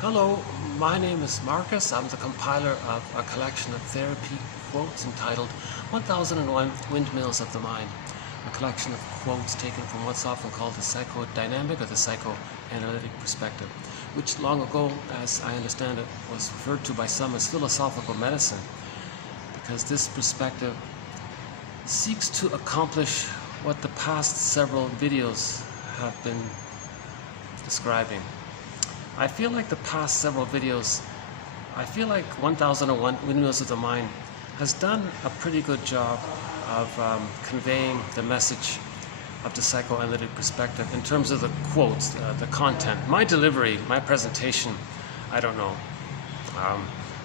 Hello, my name is Marcus. I'm the compiler of a collection of therapy quotes entitled 1001 Windmills of the Mind, a collection of quotes taken from what's often called the psychodynamic or the psychoanalytic perspective, which long ago, as I understand it, was referred to by some as philosophical medicine, because this perspective seeks to accomplish what the past several videos have been describing. I feel like the past several videos, I feel like 1001 Windmills of the Mind has done a pretty good job of conveying the message of the psychoanalytic perspective in terms of the quotes, the content. My delivery, my presentation, I don't know.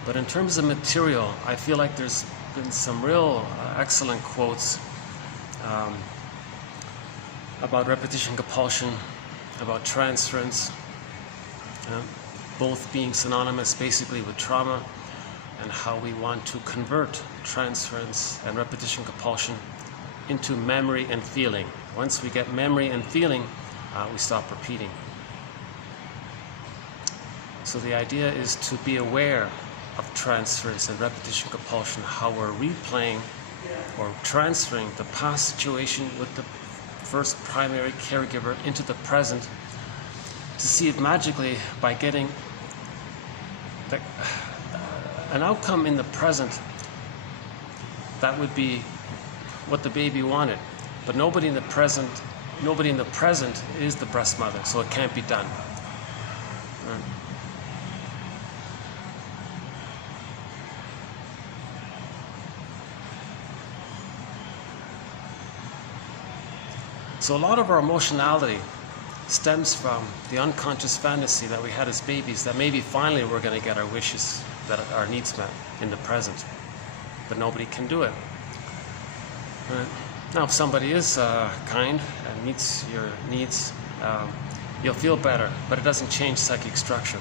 But in terms of material, I feel like there's been some real excellent quotes about repetition compulsion, about transference, both being synonymous basically with trauma, and how we want to convert transference and repetition compulsion into memory and feeling. Once we get memory and feeling, we stop repeating. So the idea is to be aware of transference and repetition compulsion, how we're replaying or transferring the past situation with the first primary caregiver into the present, to see if magically, by getting an outcome in the present that would be what the baby wanted. But nobody in the present is the breast mother, so it can't be done. Right. So a lot of our emotionality stems from the unconscious fantasy that we had as babies, that maybe finally we're going to get our wishes, that our needs met in the present, but nobody can do it. Right. Now, if somebody is kind and meets your needs, you'll feel better, but it doesn't change psychic structure.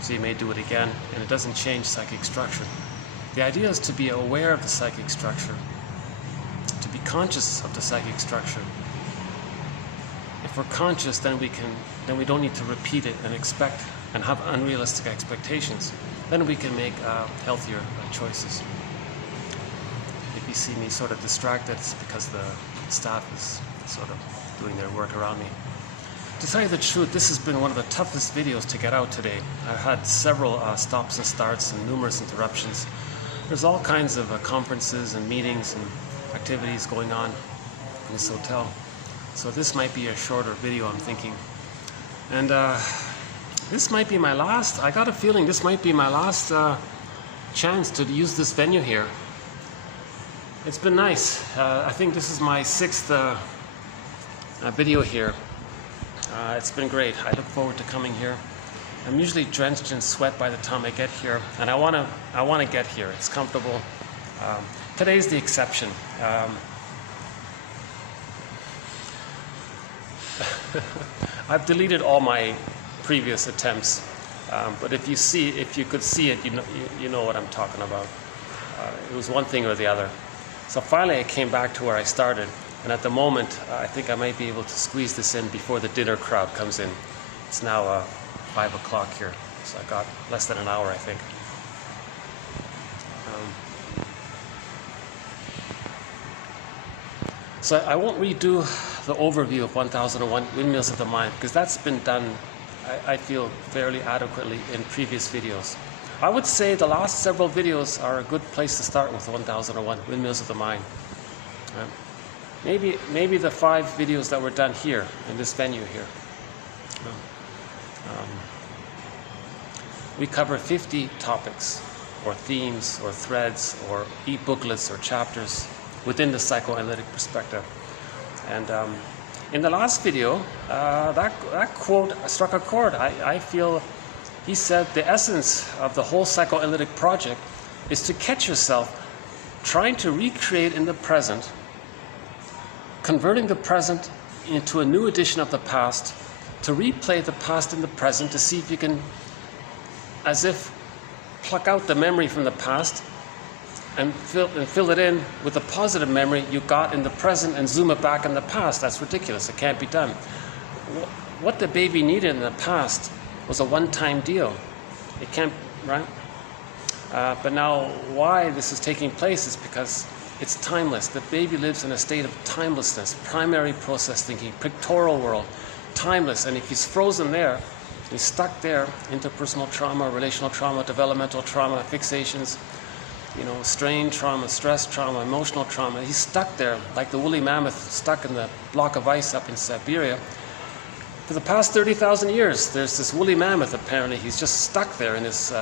So you may do it again, and it doesn't change psychic structure. The idea is to be aware of the psychic structure, to be conscious of the psychic structure. If we're conscious, then we don't need to repeat it and expect and have unrealistic expectations. Then we can make healthier choices. If you see me sort of distracted, it's because the staff is sort of doing their work around me. To tell you the truth, this has been one of the toughest videos to get out today. I've had several stops and starts and numerous interruptions. There's all kinds of conferences and meetings and activities going on in this hotel. So this might be a shorter video, I'm thinking. And this might be my last, I got a feeling this might be my last chance to use this venue here. It's been nice. I think this is my 6th video here. It's been great. I look forward to coming here. I'm usually drenched in sweat by the time I get here, and I want to get here. It's comfortable. Today's the exception. I've deleted all my previous attempts, but if you could see it, you know what I'm talking about. It was one thing or the other. So finally I came back to where I started, and at the moment I think I might be able to squeeze this in before the dinner crowd comes in. It's now 5 o'clock here, so I got less than an hour, I think. So I won't redo the overview of 1001 Windmills of the Mind, because that's been done, I feel, fairly adequately in previous videos. I would say the last several videos are a good place to start with 1001 Windmills of the Mind. Maybe the 5 videos that were done here, in this venue here. We cover 50 topics, or themes, or threads, or e-booklets, or chapters within the psychoanalytic perspective. And in the last video, that quote struck a chord. I feel he said the essence of the whole psychoanalytic project is to catch yourself trying to recreate in the present, converting the present into a new edition of the past, to replay the past in the present, to see if you can, as if, pluck out the memory from the past and fill it in with the positive memory you got in the present and zoom it back in the past. That's ridiculous. It can't be done. What the baby needed in the past was a one-time deal. It can't, right? But now why this is taking place is because it's timeless. The baby lives in a state of timelessness, primary process thinking, pictorial world, timeless. And if he's frozen there, he's stuck there, interpersonal trauma, relational trauma, developmental trauma, fixations, strain trauma, stress trauma, emotional trauma. He's stuck there like the woolly mammoth stuck in the block of ice up in Siberia. For the past 30,000 years, there's this woolly mammoth apparently. He's just stuck there in this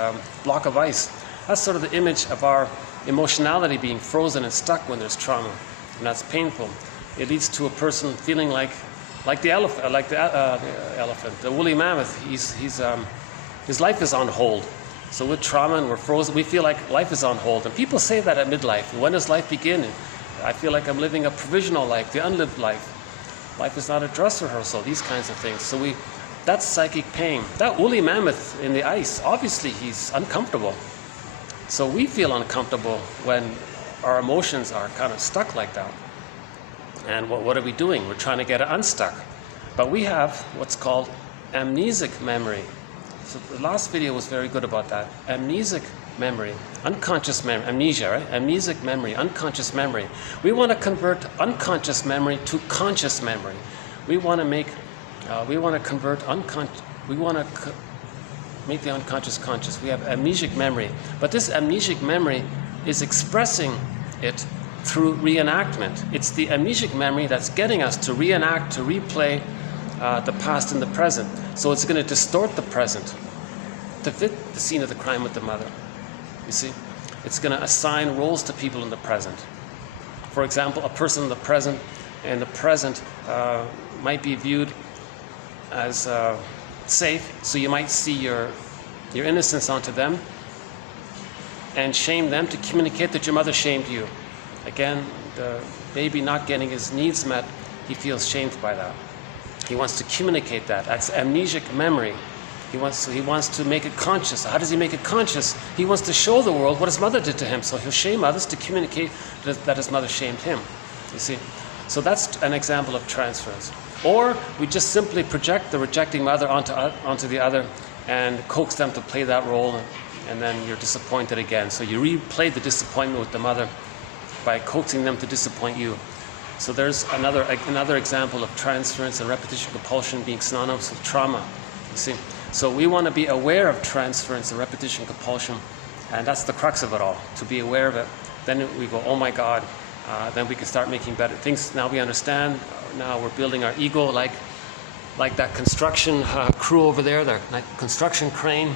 block of ice. That's sort of the image of our emotionality being frozen and stuck when there's trauma, and that's painful. It leads to a person feeling like the elephant, the woolly mammoth. His life is on hold. So with trauma and we're frozen, we feel like life is on hold. And people say that at midlife. When does life begin? And I feel like I'm living a provisional life, the unlived life. Life is not a dress rehearsal. These kinds of things. So that's psychic pain. That woolly mammoth in the ice, obviously he's uncomfortable. So we feel uncomfortable when our emotions are kind of stuck like that. And what are we doing? We're trying to get it unstuck. But we have what's called amnesic memory. So the last video was very good about that. Amnesic memory, unconscious memory, amnesia, right? Amnesic memory, unconscious memory. We want to convert unconscious memory to conscious memory. We want to make the unconscious conscious. We have amnesic memory. But this amnesic memory is expressing it through reenactment. It's the amnesic memory that's getting us to reenact, to replay the past and the present. So it's going to distort the present to fit the scene of the crime with the mother. You see? It's going to assign roles to people in the present. For example, a person in the present might be viewed as safe, so you might see your innocence onto them and shame them to communicate that your mother shamed you. Again, the baby not getting his needs met, he feels shamed by that. He wants to communicate that. That's amnesic memory. He wants to make it conscious. How does he make it conscious? He wants to show the world what his mother did to him, so he'll shame others to communicate that his mother shamed him. You see? So that's an example of transference. Or we just simply project the rejecting mother onto the other and coax them to play that role, and then you're disappointed again. So you replay the disappointment with the mother by coaxing them to disappoint you. So there's another example of transference and repetition compulsion being synonymous with trauma. You see? So we want to be aware of transference and repetition compulsion, and that's the crux of it all, to be aware of it. Then we go, oh my God, then we can start making better things. Now we understand. Now we're building our ego like that construction crew over there, that construction crane,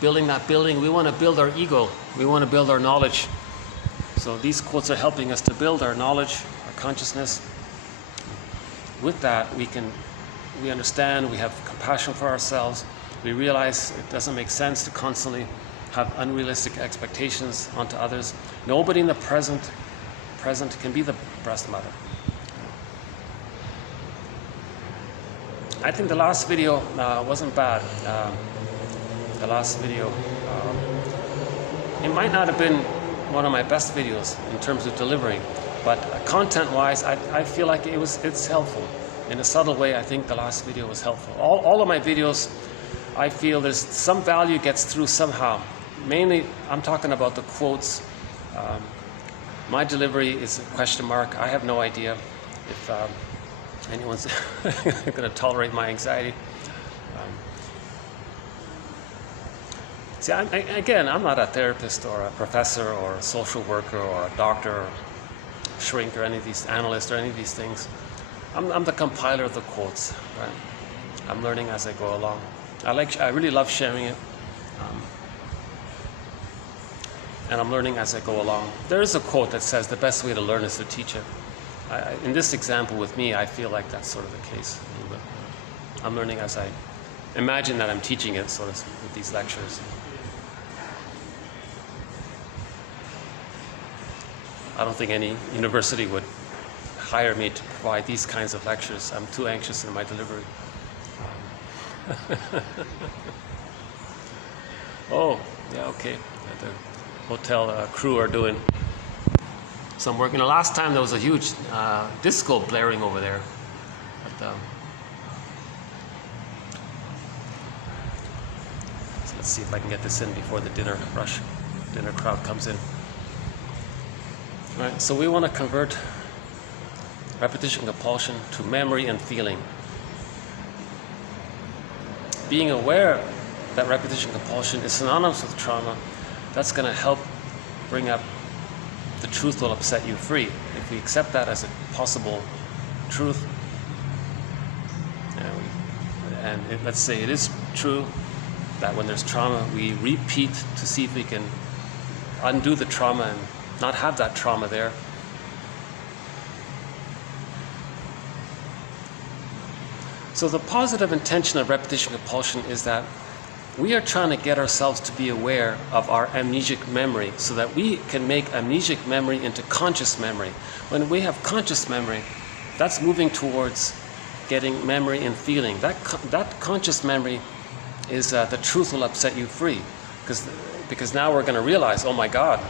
building that building. We want to build our ego. We want to build our knowledge. So these quotes are helping us to build our knowledge, our consciousness. With that, we understand, we have compassion for ourselves. We realize it doesn't make sense to constantly have unrealistic expectations onto others. Nobody in the present can be the breast mother. I think the last video wasn't bad. The last video, it might not have been one of my best videos in terms of delivering, but content-wise, I feel like it's helpful. In a subtle way, I think the last video was helpful. All of my videos, I feel there's some value gets through somehow. Mainly, I'm talking about the quotes. My delivery is a question mark. I have no idea if anyone's going to tolerate my anxiety. See, I'm not a therapist or a professor or a social worker or a doctor or shrink or any of these analysts or any of these things. I'm the compiler of the quotes, right? I'm learning as I go along. I really love sharing it. And I'm learning as I go along. There is a quote that says the best way to learn is to teach it. In this example with me, I feel like that's sort of the case. But I'm learning as I imagine that I'm teaching it, sort of, with these lectures. I don't think any university would hire me to provide these kinds of lectures. I'm too anxious in my delivery. Oh, yeah, okay. The hotel crew are doing some work. Last time there was a huge disco blaring over there. But, Let's see if I can get this in before the dinner crowd comes in. All right, so we want to convert repetition compulsion to memory and feeling. Being aware that repetition compulsion is synonymous with trauma, that's going to help bring up the truth will upset you free. If we accept that as a possible truth, let's say it is true that when there's trauma, we repeat to see if we can undo the trauma and not have that trauma there. So the positive intention of repetition compulsion is that we are trying to get ourselves to be aware of our amnesic memory so that we can make amnesic memory into conscious memory. When we have conscious memory, that's moving towards getting memory and feeling. That conscious memory is the truth will upset you free, because now we're going to realize, oh my God,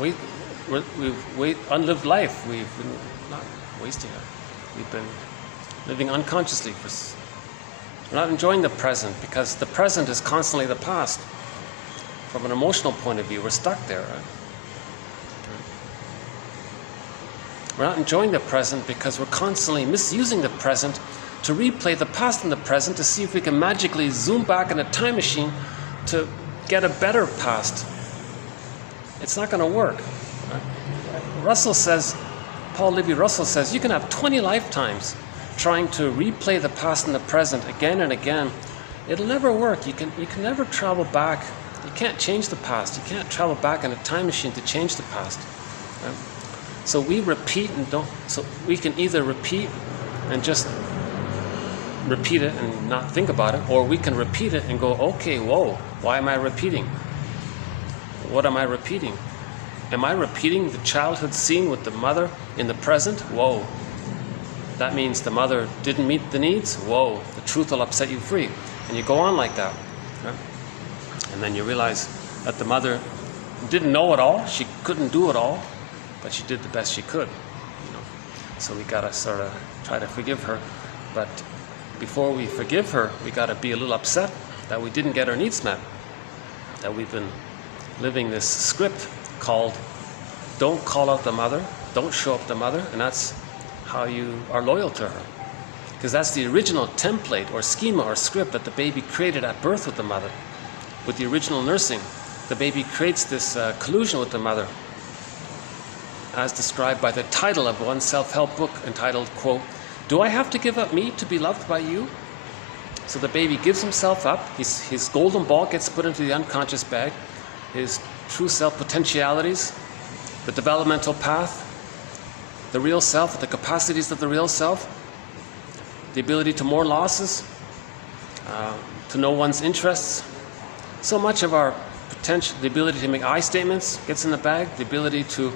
we've unlived life. We've been not wasting it. We've been living unconsciously. We're not enjoying the present because the present is constantly the past. From an emotional point of view, we're stuck there. Right? We're not enjoying the present because we're constantly misusing the present to replay the past and the present to see if we can magically zoom back in a time machine to get a better past. It's not going to work. Right? Paul Libby Russell says, you can have 20 lifetimes trying to replay the past and the present again and again. It'll never work. You can never travel back. You can't change the past. You can't travel back in a time machine to change the past. Right? So we repeat and don't. So we can either repeat and just repeat it and not think about it, or we can repeat it and go, okay, whoa, why am I repeating? What am I repeating? Am I repeating the childhood scene with the mother in the present? Whoa. That means the mother didn't meet the needs? Whoa, the truth will upset you free. And you go on like that. Right? And then you realize that the mother didn't know it all. She couldn't do it all, but she did the best she could. So we got to sort of try to forgive her. But before we forgive her, we got to be a little upset that we didn't get our needs met. That we've been living this script called don't call out the mother, don't show up the mother, and that's how you are loyal to her. Because that's the original template or schema or script that the baby created at birth with the mother. With the original nursing, the baby creates this collusion with the mother, as described by the title of one self-help book entitled, quote, "Do I have to give up me to be loved by you?" So the baby gives himself up, his golden ball gets put into the unconscious bag, his true self potentialities, the developmental path, the real self, the capacities of the real self, the ability to mourn losses, to know one's interests. So much of our potential, the ability to make I statements gets in the bag, the ability to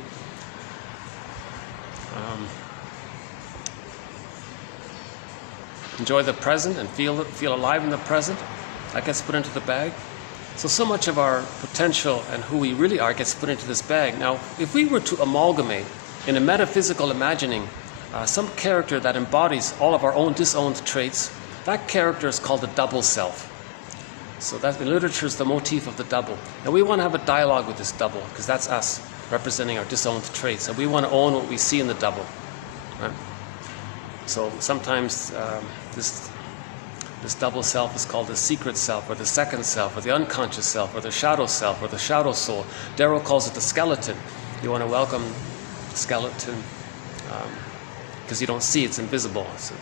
enjoy the present and feel alive in the present, that gets put into the bag. So much of our potential and who we really are gets put into this bag. Now, if we were to amalgamate in a metaphysical imagining some character that embodies all of our own disowned traits, that character is called the double self. So that in literature is the motif of the double. And we want to have a dialogue with this double, because that's us representing our disowned traits. And we want to own what we see in the double. Right? So sometimes this double self is called the secret self, or the second self, or the unconscious self, or the shadow self, or the shadow soul. Darrow calls it the skeleton. You want to welcome the skeleton because you don't see, it's invisible. So,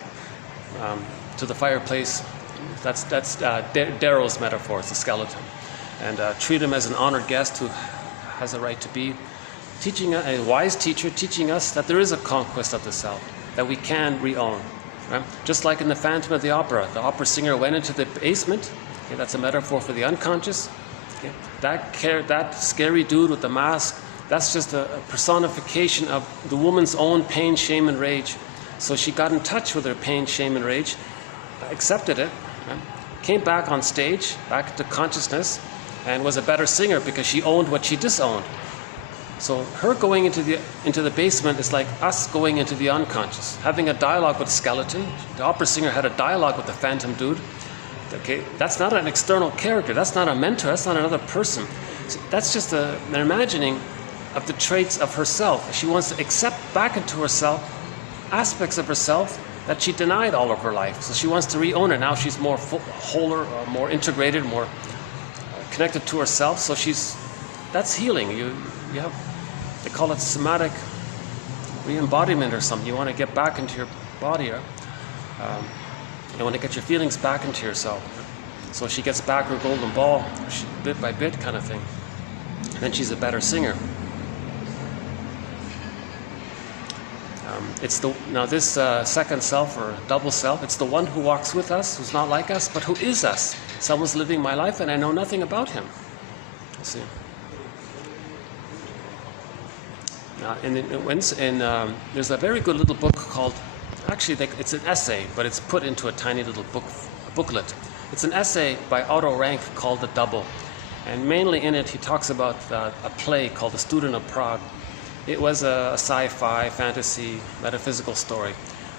to the fireplace, that's Darrow's metaphor, it's the skeleton. And treat him as an honored guest who has a right to be. Teaching a wise teacher teaching us that there is a conquest of the self, that we can re-own. Right? Just like in the Phantom of the opera singer went into the basement. Okay, that's a metaphor for the unconscious. Okay? That scary dude with the mask, that's just a personification of the woman's own pain, shame, and rage. So she got in touch with her pain, shame, and rage, accepted it, right? Came back on stage, back into consciousness, and was a better singer because she owned what she disowned. So her going into the basement is like us going into the unconscious, having a dialogue with the skeleton. The opera singer had a dialogue with the phantom dude. Okay, that's not an external character. That's not a mentor. That's not another person. So that's just an imagining of the traits of herself. She wants to accept back into herself aspects of herself that she denied all of her life. So she wants to re-own it. Now she's more wholer, more integrated, more connected to herself. So that's healing. You have, they call it somatic re-embodiment or something. You want to get back into your body. You want to get your feelings back into yourself. So she gets back her golden ball, bit by bit kind of thing. And then she's a better singer. Now this second self or double self, it's the one who walks with us, who's not like us, but who is us. Someone's living my life and I know nothing about him. See. There's a very good little book called, actually it's an essay, but it's put into a tiny little booklet. It's an essay by Otto Rank called The Double. And mainly in it he talks about a play called The Student of Prague. It was a sci-fi, fantasy, metaphysical story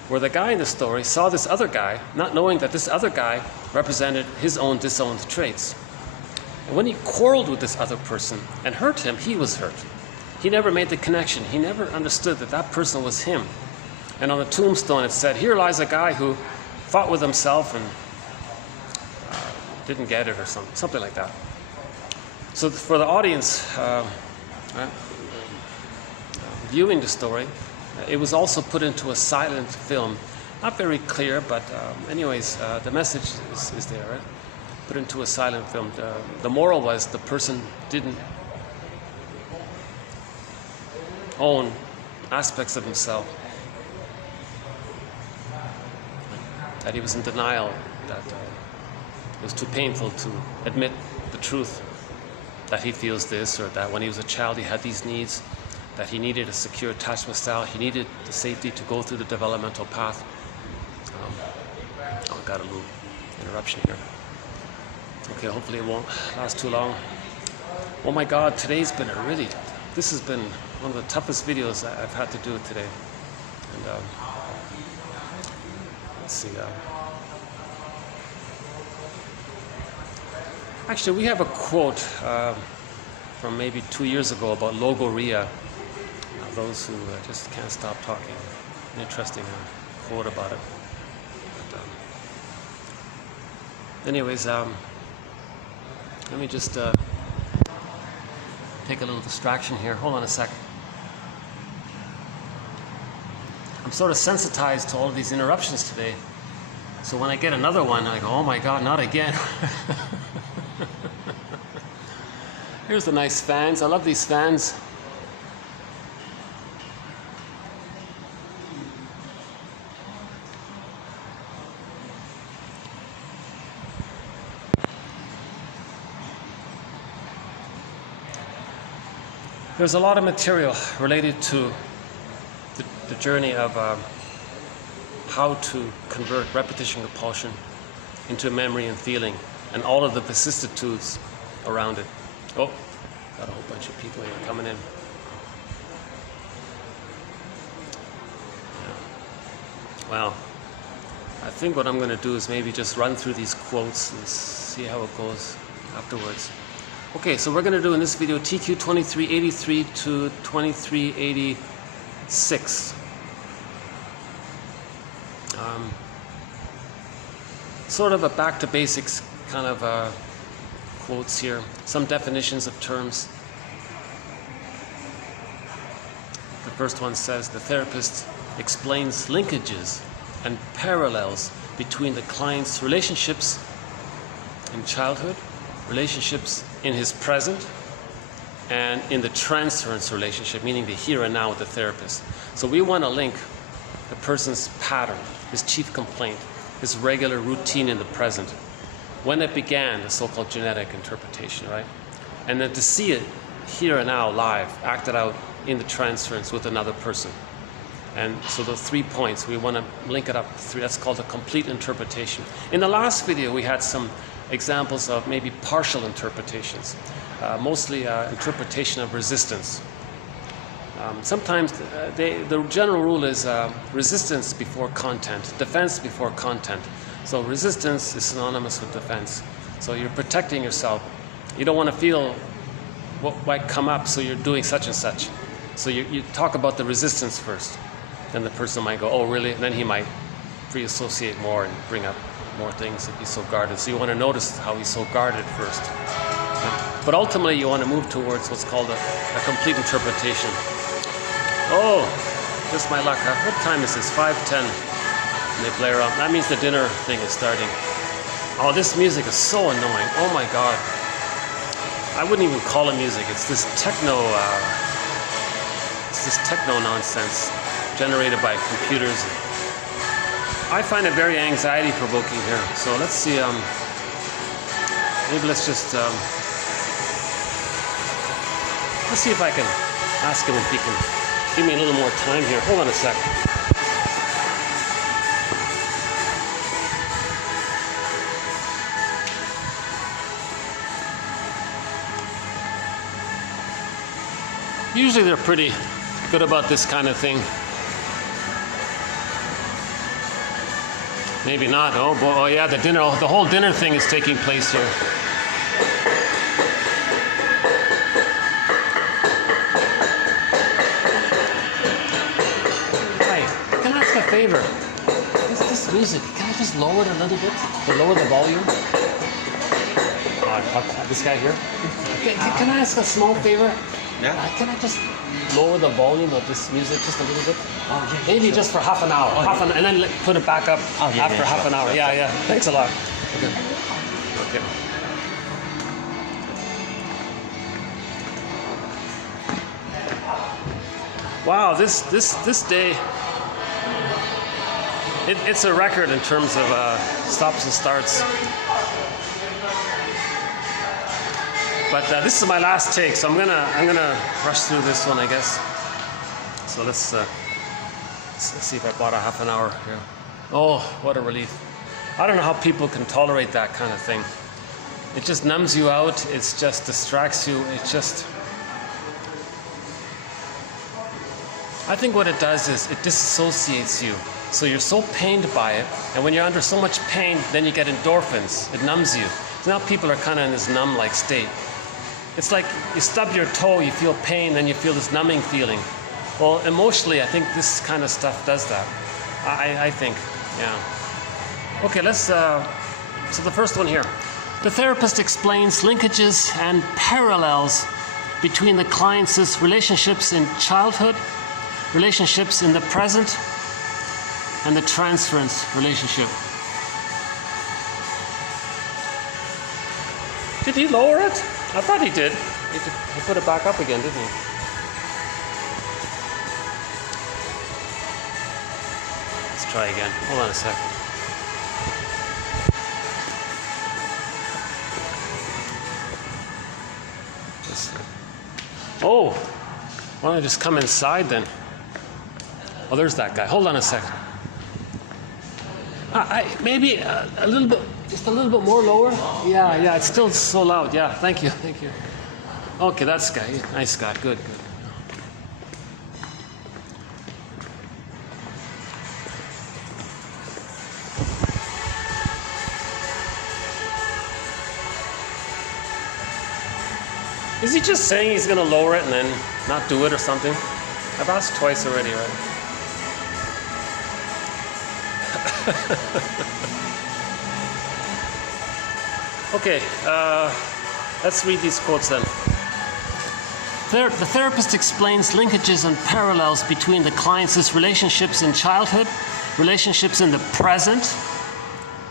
where the guy in the story saw this other guy, not knowing that this other guy represented his own disowned traits. And when he quarreled with this other person and hurt him, he was hurt. He never made the connection. He never understood that that person was him. And on the tombstone it said, here lies a guy who fought with himself and didn't get it or something like that. So for the audience viewing the story, it was also put into a silent film. Not very clear, but anyways, the message is there, right? Put into a silent film. The moral was the person didn't own aspects of himself. That he was in denial, that it was too painful to admit the truth that he feels this, or that when he was a child he had these needs, that he needed a secure attachment style, he needed the safety to go through the developmental path. I got a little interruption here. Okay, hopefully it won't last too long. Oh my God, this has been one of the toughest videos I've had to do today. And let's see. Actually, we have a quote from maybe 2 years ago about logorrhea. Those who just can't stop talking. An interesting quote about it. But, anyways, let me just take a little distraction here. Hold on a second. I'm sort of sensitized to all of these interruptions today. So when I get another one, I go, oh my God, not again. Here's the nice fans. I love these fans. There's a lot of material related to the journey of how to convert repetition compulsion into memory and feeling, and all of the vicissitudes around it. Oh, got a whole bunch of people here coming in. Yeah. Well, I think what I'm going to do is maybe just run through these quotes and see how it goes afterwards. Okay, so we're going to do in this video TQ 2383 to 2386. Sort of a back to basics kind of quotes here. Some definitions of terms. The first one says the therapist explains linkages and parallels between the client's relationships in childhood, relationships in his present, and in the transference relationship, meaning the here and now with the therapist. So we want to link the person's pattern, his chief complaint, his regular routine in the present, when it began, the so-called genetic interpretation, right? And then to see it here and now live, acted out in the transference with another person. And so the 3 points, we want to link it up to 3. That's called a complete interpretation. In the last video, we had some examples of maybe partial interpretations, mostly interpretation of resistance. Sometimes the general rule is resistance before content, defense before content. So resistance is synonymous with defense. So you're protecting yourself. You don't want to feel what might come up, so you're doing such and such. So you talk about the resistance first. Then the person might go, oh really? And then he might free associate more and bring up more things if he's so guarded. So you want to notice how he's so guarded first. But ultimately you want to move towards what's called a complete interpretation. Oh, just my luck, huh? What time is this? 5:10. And they play around. That means the dinner thing is starting. Oh, this music is so annoying. Oh my God. I wouldn't even call it music. It's this techno nonsense generated by computers. I find it very anxiety provoking here. So let's see, maybe let's just, let's see if I can ask him if he can give me a little more time here. Hold on a sec. Usually they're pretty good about this kind of thing. Maybe not. Oh boy. Oh yeah, the whole dinner thing is taking place here. Hi, can I ask a favor? This music, can I just lower it a little bit? To lower the volume? This guy here? Can I ask a small favor? Yeah. Can I just lower the volume of this music just a little bit? Oh, yeah, maybe sure. just for half an hour. And then put it back up after half an hour. Sure. Yeah. Thanks a lot. Okay. Wow, this day, it's a record in terms of stops and starts. But this is my last take, so I'm gonna rush through this one, I guess. So let's see if I bought a half an hour here. Oh, what a relief! I don't know how people can tolerate that kind of thing. It just numbs you out. It just distracts you. I think what it does is it disassociates you. So you're so pained by it, and when you're under so much pain, then you get endorphins. It numbs you. So now people are kind of in this numb-like state. It's like you stub your toe, you feel pain, then you feel this numbing feeling. Well, emotionally, I think this kind of stuff does that. I think, yeah. Okay, let's, so the first one here. The therapist explains linkages and parallels between the client's relationships in childhood, relationships in the present, and the transference relationship. Did he lower it? I thought he did. He put it back up again, didn't he? Let's try again. Hold on a sec. Oh, why don't I just come inside then? Oh, there's that guy. Hold on a sec. Maybe a little bit. Just a little bit more lower? Yeah, it's still so loud. Yeah, thank you. Okay, that's guy. Nice guy. Good. Is he just saying he's going to lower it and then not do it or something? I've asked twice already, right? Okay, let's read these quotes then. The therapist explains linkages and parallels between the client's relationships in childhood, relationships in the present,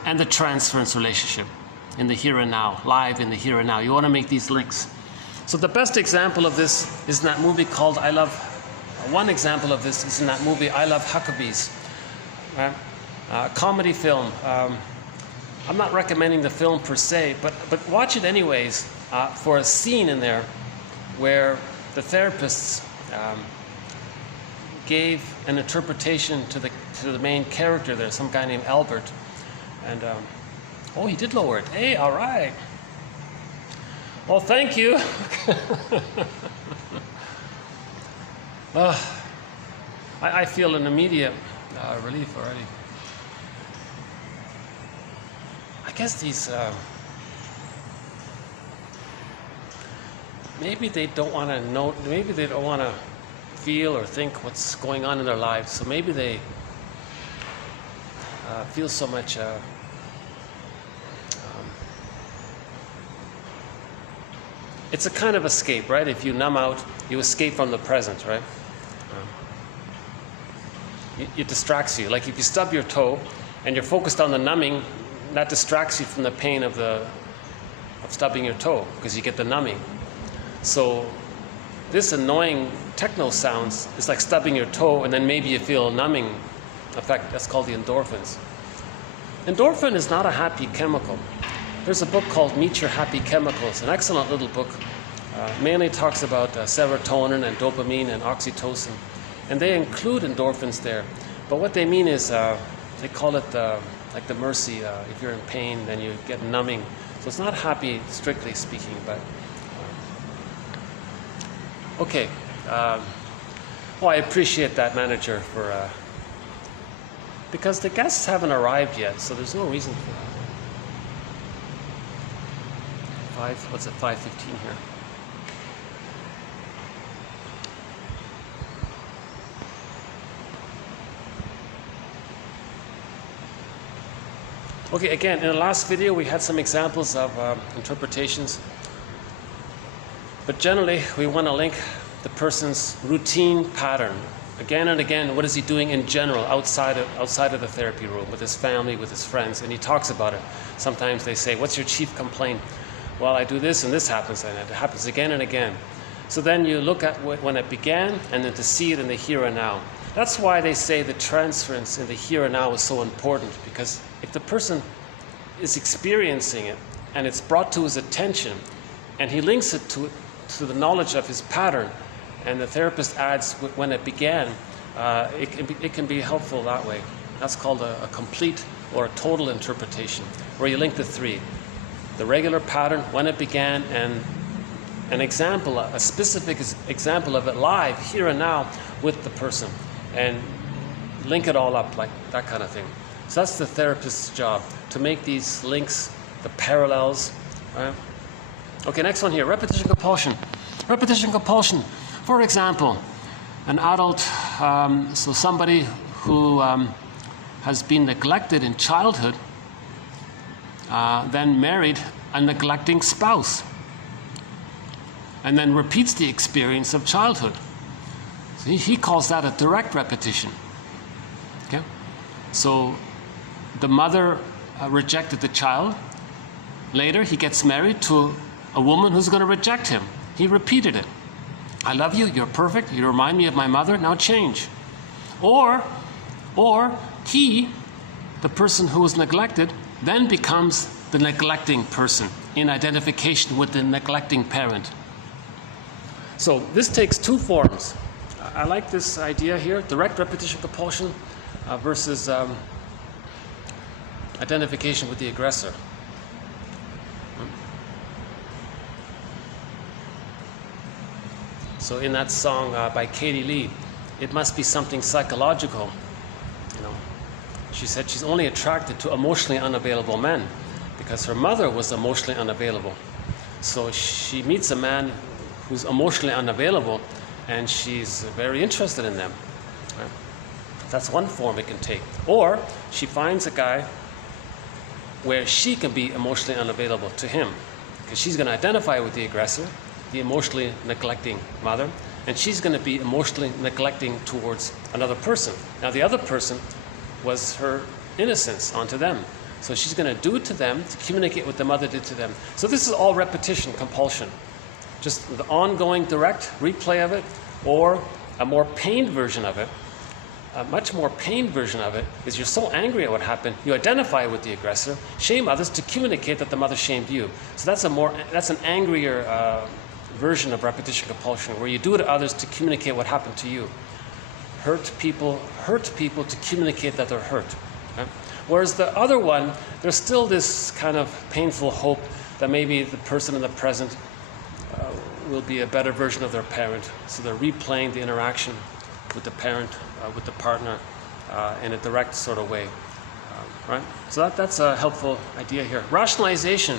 and the transference relationship in the here and now, live in the here and now. You want to make these links. So the best example of this is in that movie called one example of this is in that movie I Love Huckabees, right? Comedy film. I'm not recommending the film per se, but watch it anyways for a scene in there where the therapists gave an interpretation to the main character there, some guy named Albert, and oh, he did lower it. Hey, all right. Well, thank you. I feel an immediate relief already. guess these, maybe they don't want to know, maybe they don't want to feel or think what's going on in their lives. So maybe they feel so much it's a kind of escape, right? If you numb out, you escape from the present, right? It distracts you. Like if you stub your toe and you're focused on the numbing, that distracts you from the pain of stubbing your toe, because you get the numbing. So this annoying techno sounds is like stubbing your toe, and then maybe you feel a numbing effect. That's called the endorphins. Endorphin is not a happy chemical. There's a book called Meet Your Happy Chemicals, an excellent little book. Mainly talks about serotonin and dopamine and oxytocin. And they include endorphins there. But what they mean is, they call it like the mercy. If you're in pain, then you get numbing. So it's not happy, strictly speaking, but... okay. Well, I appreciate that, manager, for... because the guests haven't arrived yet, so there's no reason for that. What's it, 5:15 here? Okay, again, in the last video we had some examples of interpretations, but generally we want to link the person's routine pattern. Again and again, what is he doing in general outside of the therapy room, with his family, with his friends, and he talks about it. Sometimes they say, what's your chief complaint? Well, I do this and this happens, and it happens again and again. So then you look at when it began, and then to see it in the here and now. That's why they say the transference in the here and now is so important, because if the person is experiencing it and it's brought to his attention and he links it to the knowledge of his pattern, and the therapist adds when it began, it can be helpful that way. That's called a complete or a total interpretation, where you link the three. The regular pattern, when it began, and an example, a specific example of it live, here and now, with the person, and link it all up, like that kind of thing. So that's the therapist's job, to make these links, the parallels. Right? Okay, next one here, repetition compulsion. Repetition compulsion. For example, an adult, so somebody who has been neglected in childhood, then married a neglecting spouse, and then repeats the experience of childhood. So he calls that a direct repetition. Okay? So the mother rejected the child. Later, he gets married to a woman who's going to reject him. He repeated it. I love you, you're perfect, you remind me of my mother, now change. Or he, the person who was neglected, then becomes the neglecting person in identification with the neglecting parent. So this takes two forms. I like this idea here, direct repetition compulsion versus identification with the aggressor. So in that song by Katie Lee, it must be something psychological. You know, she said she's only attracted to emotionally unavailable men because her mother was emotionally unavailable. So she meets a man who's emotionally unavailable, and she's very interested in them. Right? That's one form it can take. Or she finds a guy where she can be emotionally unavailable to him, because she's going to identify with the aggressor, the emotionally neglecting mother, and she's going to be emotionally neglecting towards another person. Now the other person was her innocence onto them. So she's going to do it to them to communicate what the mother did to them. So this is all repetition compulsion. Just the ongoing direct replay of it, or a more pained version of it. A much more pained version of it is you're so angry at what happened, you identify with the aggressor, shame others to communicate that the mother shamed you. So that's an angrier version of repetition compulsion, where you do it to others to communicate what happened to you. Hurt people to communicate that they're hurt. Right? Whereas the other one, there's still this kind of painful hope that maybe the person in the present will be a better version of their parent. So they're replaying the interaction with the parent, with the partner, in a direct sort of way. right? So that's a helpful idea here. Rationalization.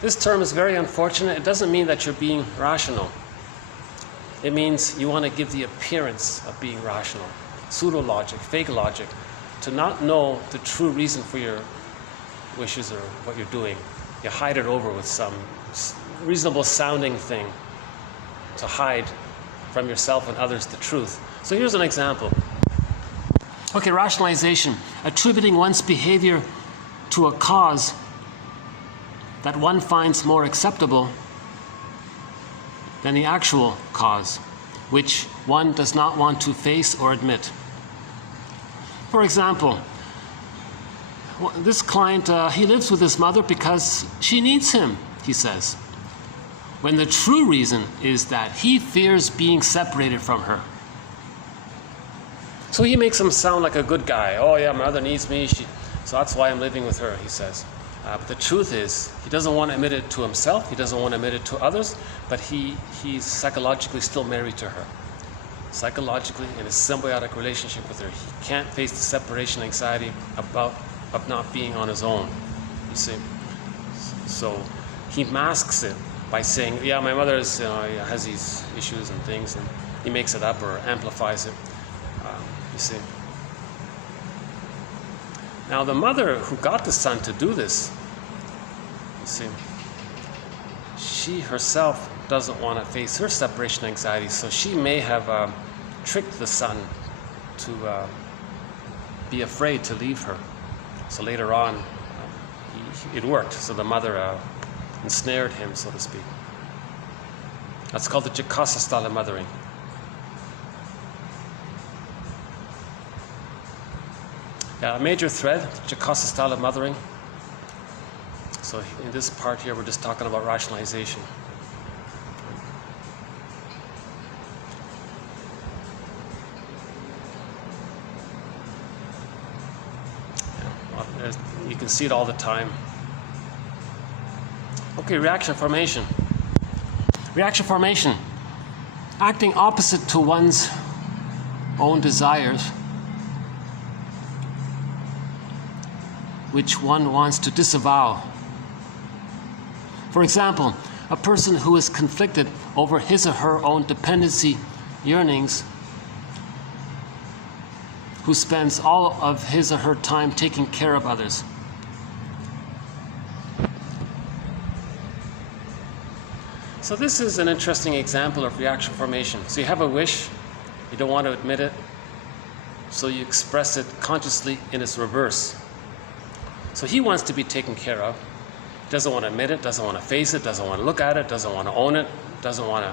This term is very unfortunate. It doesn't mean that you're being rational. It means you want to give the appearance of being rational. Pseudo-logic, fake logic. To not know the true reason for your wishes or what you're doing. You hide it over with some reasonable sounding thing to hide from yourself and others the truth. So here's an example. Okay, rationalization. Attributing one's behavior to a cause that one finds more acceptable than the actual cause, which one does not want to face or admit. For example, this client, he lives with his mother because she needs him, he says, when the true reason is that he fears being separated from her. So he makes him sound like a good guy. Oh yeah, my mother needs me, so that's why I'm living with her, he says. But the truth is, he doesn't want to admit it to himself, he doesn't want to admit it to others, but he's psychologically still married to her. Psychologically, in a symbiotic relationship with her. He can't face the separation anxiety of not being on his own, you see. So he masks it by saying, yeah, my mother has these issues and things, and he makes it up or amplifies it, you see. Now the mother who got the son to do this, you see, she herself doesn't want to face her separation anxiety, so she may have tricked the son to be afraid to leave her. So later on, it worked. So the mother ensnared him, so to speak. That's called the Jacasa style of mothering. Yeah, a major thread, Jacasa style of mothering. So in this part here, we're just talking about rationalization. You can see it all the time. Okay, reaction formation. Reaction formation. Acting opposite to one's own desires, which one wants to disavow. For example, a person who is conflicted over his or her own dependency yearnings, who spends all of his or her time taking care of others. So this is an interesting example of reaction formation. So you have a wish, you don't want to admit it, so you express it consciously in its reverse. So he wants to be taken care of, doesn't want to admit it, doesn't want to face it, doesn't want to look at it, doesn't want to own it, doesn't want to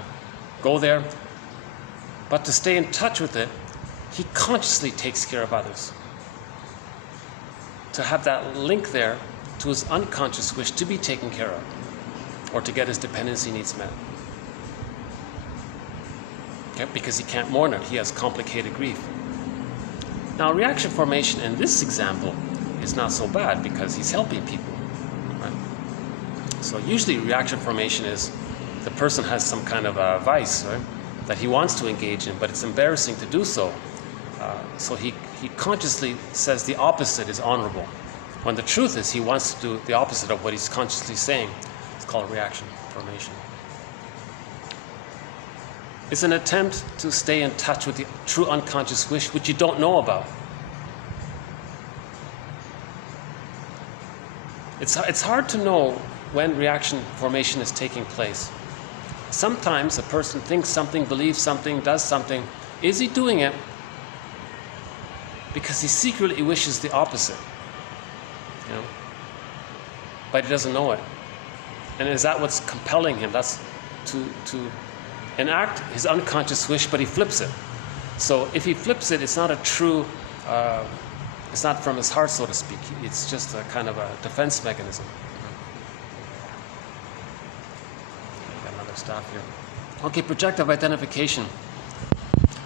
go there. But to stay in touch with it, he consciously takes care of others. To have that link there to his unconscious wish to be taken care of, or to get his dependency needs met. Okay? Because he can't mourn it, he has complicated grief. Now reaction formation in this example is not so bad because he's helping people. Right? So usually reaction formation is the person has some kind of a vice, right, that he wants to engage in, but it's embarrassing to do so. So he consciously says the opposite is honorable, when the truth is he wants to do the opposite of what he's consciously saying. It's called reaction formation. It's an attempt to stay in touch with the true unconscious wish which you don't know about. It's hard to know when reaction formation is taking place. Sometimes a person thinks something, believes something, does something. Is he doing it because he secretly wishes the opposite? You know? But he doesn't know it. And is that what's compelling him? That's to enact his unconscious wish, but he flips it. So if he flips it, it's not a true, it's not from his heart, so to speak. It's just a kind of a defense mechanism. Got another stop here. Okay, projective identification.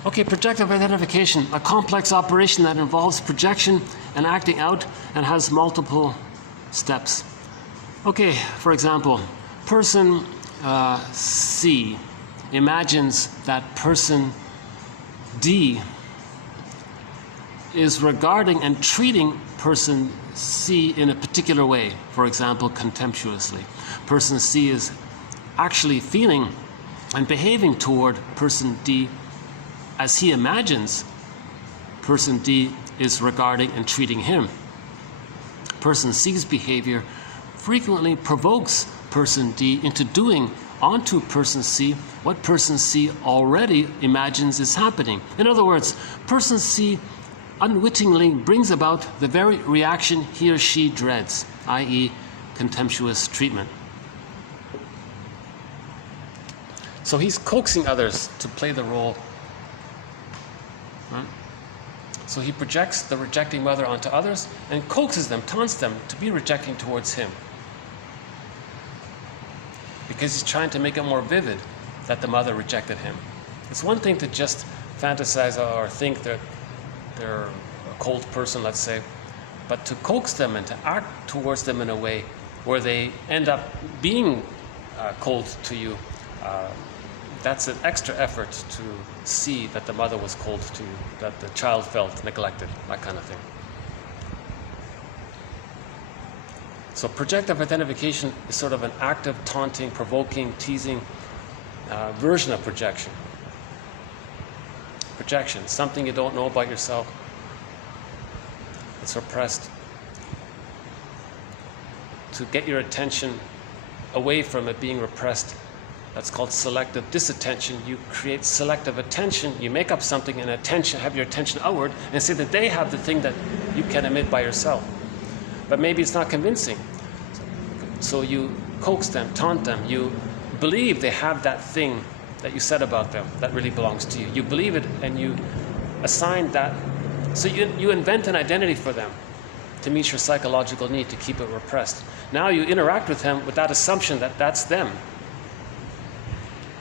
Okay, projective identification, a complex operation that involves projection and acting out and has multiple steps. Okay, for example, person C imagines that person D is regarding and treating person C in a particular way, for example, contemptuously. Person C is actually feeling and behaving toward person D as he imagines person D is regarding and treating him. Person C's behavior frequently provokes person D into doing onto person C what person C already imagines is happening. In other words, person C unwittingly brings about the very reaction he or she dreads, i.e. contemptuous treatment. So he's coaxing others to play the role. So he projects the rejecting mother onto others and coaxes them, taunts them to be rejecting towards him. Because he's trying to make it more vivid that the mother rejected him. It's one thing to just fantasize or think that they're a cold person, let's say, but to coax them and to act towards them in a way where they end up being cold to you, that's an extra effort to see that the mother was cold to you, that the child felt neglected, that kind of thing. So projective identification is sort of an active, taunting, provoking, teasing version of projection. Projection, something you don't know about yourself. It's repressed. To get your attention away from it being repressed, that's called selective disattention. You create selective attention. You make up something and have your attention outward and say that they have the thing that you can emit by yourself. But maybe it's not convincing. So you coax them, taunt them. You believe they have that thing that you said about them that really belongs to you. You believe it and you assign that. So you invent an identity for them to meet your psychological need to keep it repressed. Now you interact with them with that assumption that that's them.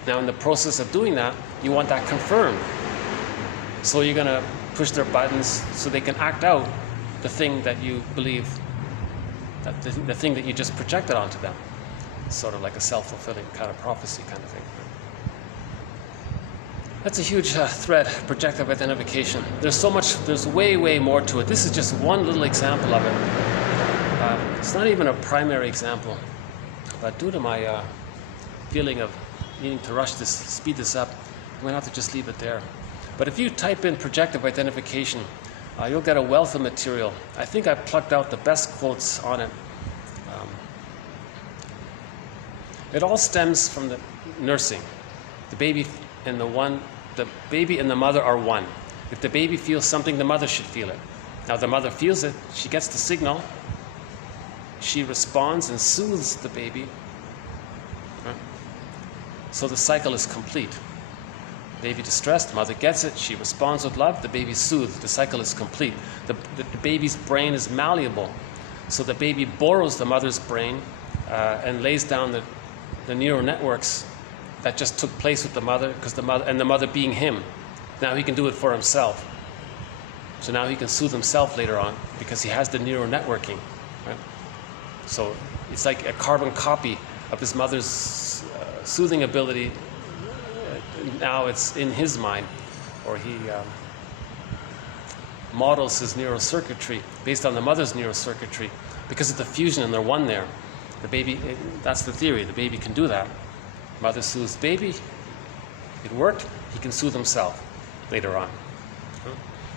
Now in the process of doing that, you want that confirmed. So you're going to push their buttons so they can act out the thing that you believe, that the thing that you just projected onto them. It's sort of like a self-fulfilling kind of prophecy kind of thing. That's a huge thread, projective identification. There's so much, there's way, way more to it. This is just one little example of it. It's not even a primary example, but due to my feeling of needing to rush this, speed this up, I'm going to have to just leave it there. But if you type in projective identification, you'll get a wealth of material. I think I plucked out the best quotes on it. It all stems from the nursing. The baby and the mother are one. If the baby feels something, the mother should feel it. Now the mother feels it, she gets the signal, she responds and soothes the baby. So the cycle is complete. Baby distressed, mother gets it, she responds with love, the baby soothed, the cycle is complete. The baby's brain is malleable, so the baby borrows the mother's brain and lays down the neural networks that just took place with the mother, because the mother being him. Now he can do it for himself. So now he can soothe himself later on because he has the neural networking. Right? So it's like a carbon copy of his mother's soothing ability. Now it's in his mind, or he models his neural circuitry based on the mother's neural circuitry because of the fusion, and they're one there. The baby, that's the theory, the baby can do that. Mother soothes baby, it worked, he can soothe himself later on.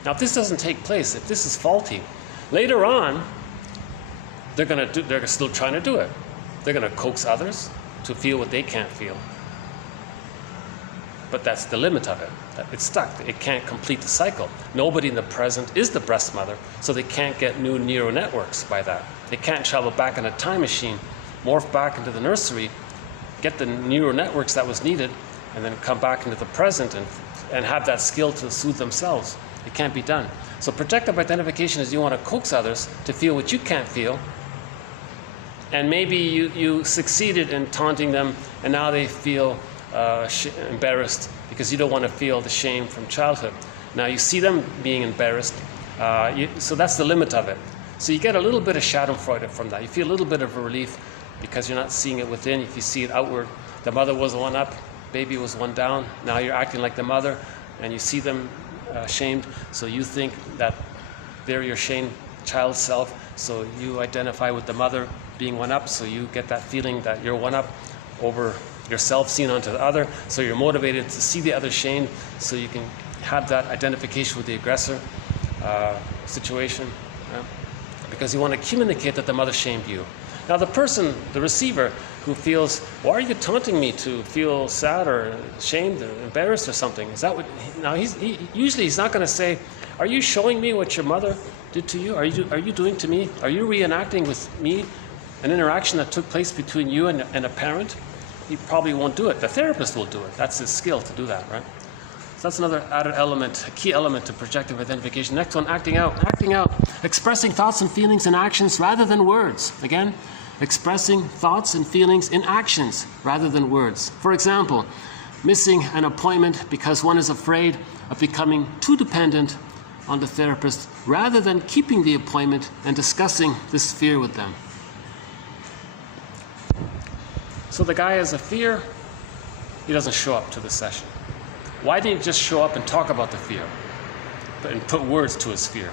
Now if this doesn't take place, if this is faulty, later on they're still trying to do it. They're going to coax others to feel what they can't feel. But that's the limit of it. It's stuck. It can't complete the cycle. Nobody in the present is the breast mother, so they can't get new neural networks by that. They can't travel back in a time machine, morph back into the nursery, get the neural networks that was needed, and then come back into the present and have that skill to soothe themselves. It can't be done. So projective identification is you want to coax others to feel what you can't feel, and maybe you succeeded in taunting them, and now they feel embarrassed because you don't want to feel the shame from childhood. Now you see them being embarrassed, so that's the limit of it. So you get a little bit of schadenfreude from that. You feel a little bit of a relief because you're not seeing it within. If you see it outward, the mother was one up, baby was one down. Now you're acting like the mother, and you see them shamed, so you think that bury your shame child self, so you identify with the mother being one up, so you get that feeling that you're one up over yourself seen onto the other, so you're motivated to see the other shamed, so you can have that identification with the aggressor situation, because you want to communicate that the mother shamed you. Now the person, the receiver, who feels, why are you taunting me to feel sad or shamed or embarrassed or something? Is that what, now usually he's not going to say, are you showing me what your mother did to you? Are you doing to me? Are you reenacting with me an interaction that took place between you and a parent? He probably won't do it. The therapist will do it. That's his skill to do that, right? So that's another added element, a key element to projective identification. Next one, acting out. Acting out, expressing thoughts and feelings in actions rather than words. Again, expressing thoughts and feelings in actions rather than words. For example, missing an appointment because one is afraid of becoming too dependent on the therapist rather than keeping the appointment and discussing this fear with them. So the guy has a fear, he doesn't show up to the session. Why didn't he just show up and talk about the fear and put words to his fear?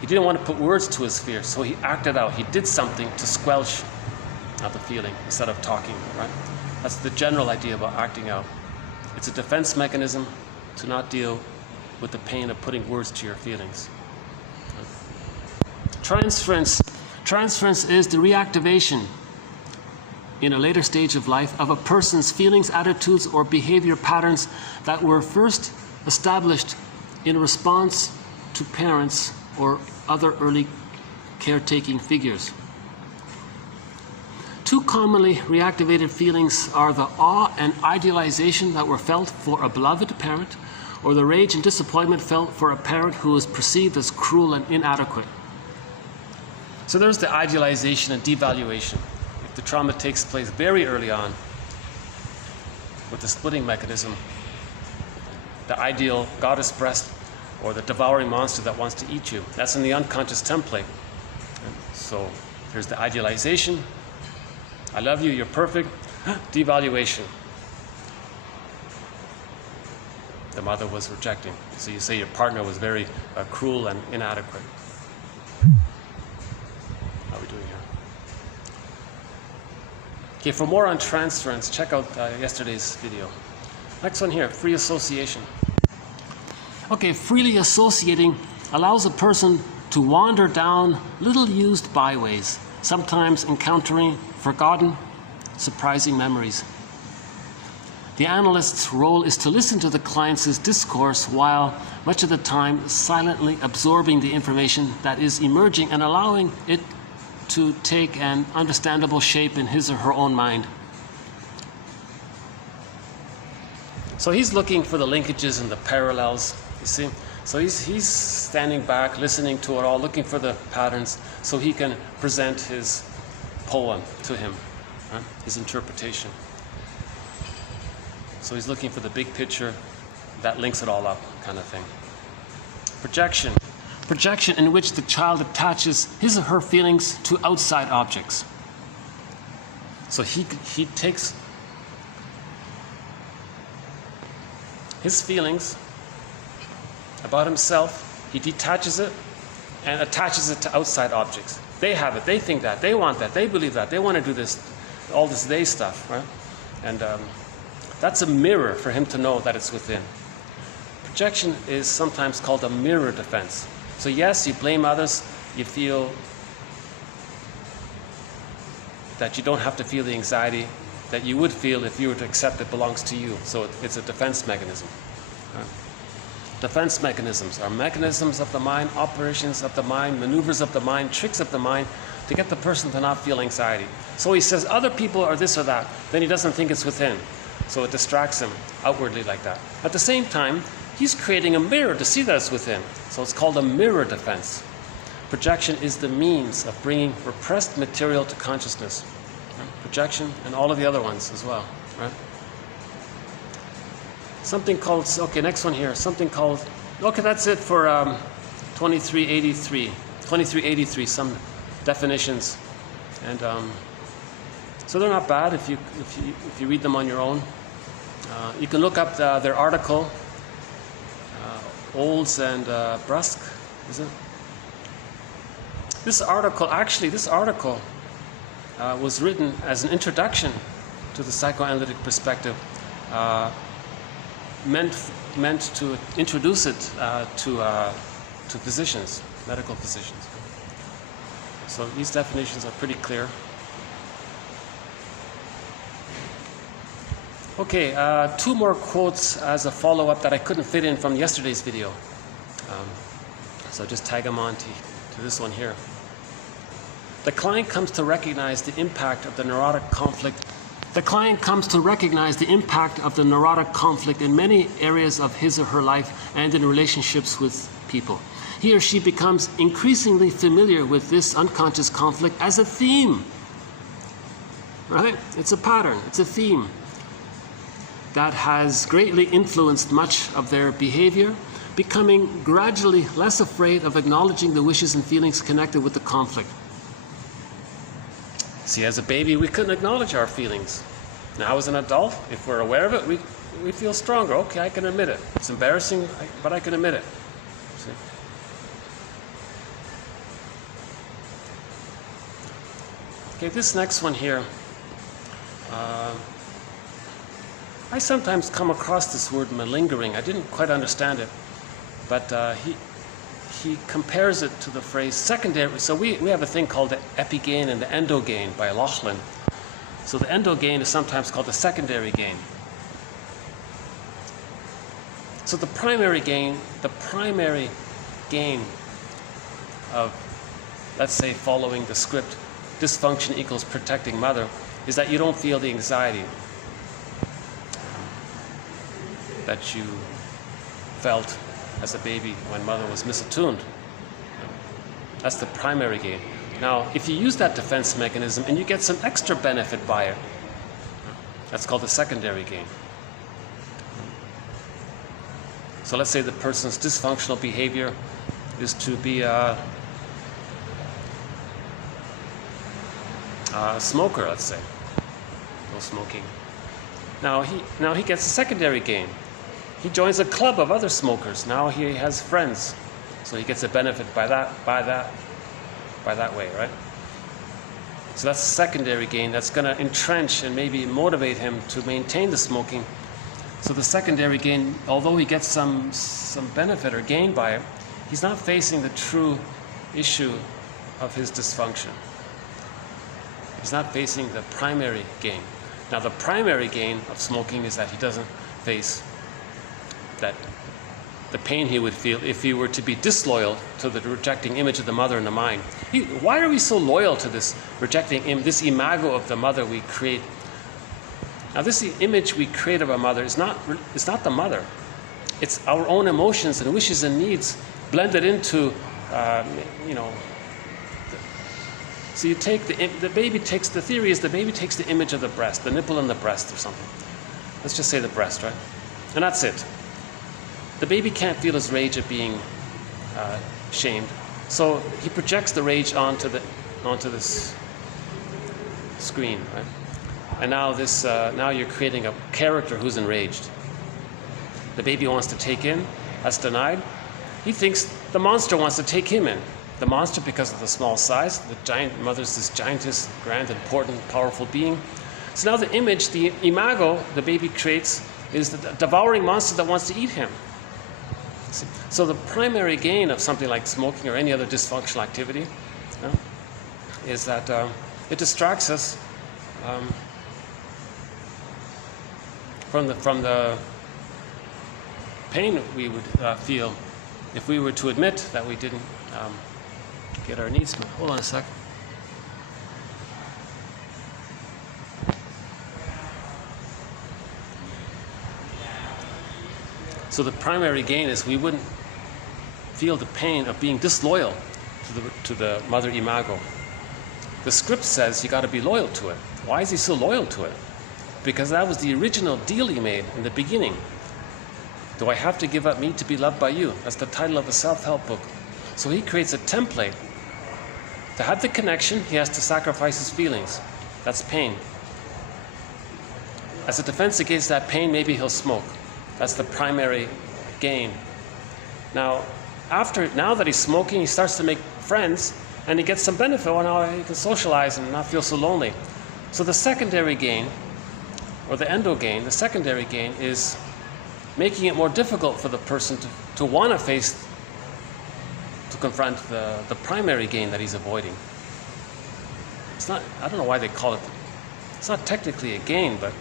He didn't want to put words to his fear, so he acted out. He did something to squelch the feeling instead of talking, right? That's the general idea about acting out. It's a defense mechanism to not deal with the pain of putting words to your feelings. Transference. Transference is the reactivation in a later stage of life of a person's feelings, attitudes, or behavior patterns that were first established in response to parents or other early caretaking figures. Two commonly reactivated feelings are the awe and idealization that were felt for a beloved parent, or the rage and disappointment felt for a parent who was perceived as cruel and inadequate. So there's the idealization and devaluation. If the trauma takes place very early on with the splitting mechanism, the ideal goddess breast or the devouring monster that wants to eat you, that's in the unconscious template. And so there's the idealization, I love you, you're perfect, devaluation. The mother was rejecting. So you say your partner was very cruel and inadequate. How are we doing here? Okay, for more on transference, check out yesterday's video. Next one here, free association. Okay, freely associating allows a person to wander down little-used byways, sometimes encountering forgotten, surprising memories. The analyst's role is to listen to the client's discourse while, much of the time, silently absorbing the information that is emerging and allowing it to take an understandable shape in his or her own mind. So he's looking for the linkages and the parallels, you see? So he's standing back, listening to it all, looking for the patterns so he can present his poem to him, right? His interpretation. So he's looking for the big picture that links it all up, kind of thing. Projection. Projection in which the child attaches his or her feelings to outside objects. So he takes his feelings about himself, he detaches it and attaches it to outside objects. They have it, they think that, they want that, they believe that, they want to do this, all this they stuff, right? And that's a mirror for him to know that it's within. Projection is sometimes called a mirror defense. So yes, you blame others, you feel that you don't have to feel the anxiety that you would feel if you were to accept it belongs to you. So it's a defense mechanism. Right? Defense mechanisms are mechanisms of the mind, operations of the mind, maneuvers of the mind, tricks of the mind to get the person to not feel anxiety. So he says other people are this or that, then he doesn't think it's within. So it distracts him outwardly like that. At the same time, he's creating a mirror to see that it's within. So it's called a mirror defense. Projection is the means of bringing repressed material to consciousness. Right? Projection and all of the other ones as well. Right? Something called, okay, next one here, something called, okay, that's it for 2383. 2383, some definitions. And so they're not bad if you read them on your own. You can look up their article, Olds and Brusk, is it? This article was written as an introduction to the psychoanalytic perspective, meant to introduce it to physicians, medical physicians. So these definitions are pretty clear. Okay, 2 more quotes as a follow-up that I couldn't fit in from yesterday's video. So just tag them on to this one here. The client comes to recognize the impact of the neurotic conflict. The client comes to recognize the impact of the neurotic conflict in many areas of his or her life and in relationships with people. He or she becomes increasingly familiar with this unconscious conflict as a theme. Right? It's a pattern, it's a theme that has greatly influenced much of their behavior, becoming gradually less afraid of acknowledging the wishes and feelings connected with the conflict. See, as a baby, we couldn't acknowledge our feelings. Now, as an adult, if we're aware of it, we feel stronger. Okay, I can admit it. It's embarrassing, but I can admit it. See? Okay, this next one here, I sometimes come across this word malingering. I didn't quite understand it, but he compares it to the phrase secondary. So we have a thing called the epigain and the endogain by Laughlin. So the endogain is sometimes called the secondary gain. So the primary gain of, let's say, following the script, dysfunction equals protecting mother, is that you don't feel the anxiety that you felt as a baby when mother was misattuned. That's the primary gain. Now, if you use that defense mechanism and you get some extra benefit by it, that's called the secondary gain. So let's say the person's dysfunctional behavior is to be a smoker, let's say. No smoking. Now he gets a secondary gain. He joins a club of other smokers. Now he has friends. So he gets a benefit by that way, right? So that's a secondary gain that's going to entrench and maybe motivate him to maintain the smoking. So the secondary gain, although he gets some benefit or gain by it, he's not facing the true issue of his dysfunction. He's not facing the primary gain. Now the primary gain of smoking is that he doesn't face that the pain he would feel if he were to be disloyal to the rejecting image of the mother in the mind. Why are we so loyal to this rejecting this imago of the mother we create? Now this image we create of our mother is not the mother. It's our own emotions and wishes and needs blended into, So you take the baby takes, the theory is the baby takes the image of the breast, the nipple and the breast or something. Let's just say the breast, right? And that's it. The baby can't feel his rage at being shamed, so he projects the rage onto this screen, right? And now you're creating a character who's enraged. The baby wants to take in, that's denied. He thinks the monster wants to take him in. The monster, because of the small size, the giant mother's this giantess, grand, important, powerful being. So now the image, the imago the baby creates is the devouring monster that wants to eat him. So the primary gain of something like smoking or any other dysfunctional activity is that it distracts us from the pain we would feel if we were to admit that we didn't get our needs met. Hold on a sec. So the primary gain is we wouldn't feel the pain of being disloyal to the mother imago. The script says you got to be loyal to it. Why is he so loyal to it? Because that was the original deal he made in the beginning. Do I have to give up me to be loved by you? That's the title of a self-help book. So he creates a template. To have the connection, he has to sacrifice his feelings. That's pain. As a defense against that pain, maybe he'll smoke. That's the primary gain. Now that he's smoking, he starts to make friends, and he gets some benefit. Well, now he can socialize and not feel so lonely. So the secondary gain, or the endo gain, the secondary gain is making it more difficult for the person to want to face, to confront the primary gain that he's avoiding. It's not, I don't know why they call it, it's not technically a gain, but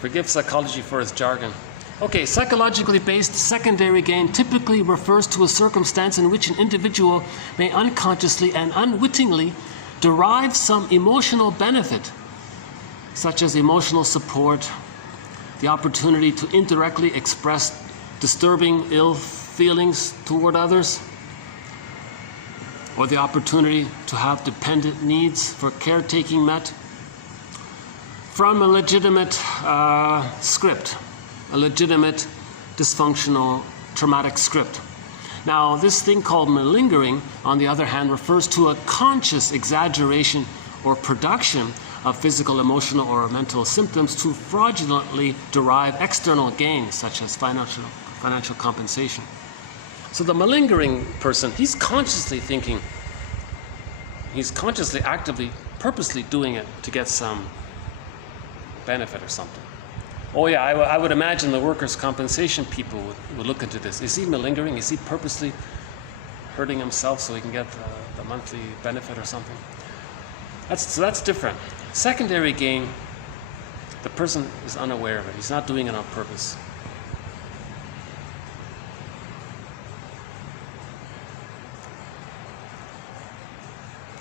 forgive psychology for its jargon. Okay, psychologically based secondary gain typically refers to a circumstance in which an individual may unconsciously and unwittingly derive some emotional benefit, such as emotional support, the opportunity to indirectly express disturbing ill feelings toward others, or the opportunity to have dependent needs for caretaking met from a legitimate script, a legitimate dysfunctional traumatic script. Now, this thing called malingering, on the other hand, refers to a conscious exaggeration or production of physical, emotional, or mental symptoms to fraudulently derive external gains, such as financial compensation. So the malingering person, he's consciously thinking, he's consciously, actively, purposely doing it to get some benefit or something. Oh yeah, I would imagine the workers' compensation people would look into this. Is he malingering? Is he purposely hurting himself so he can get the monthly benefit or something? So that's different. Secondary gain, the person is unaware of it. He's not doing it on purpose.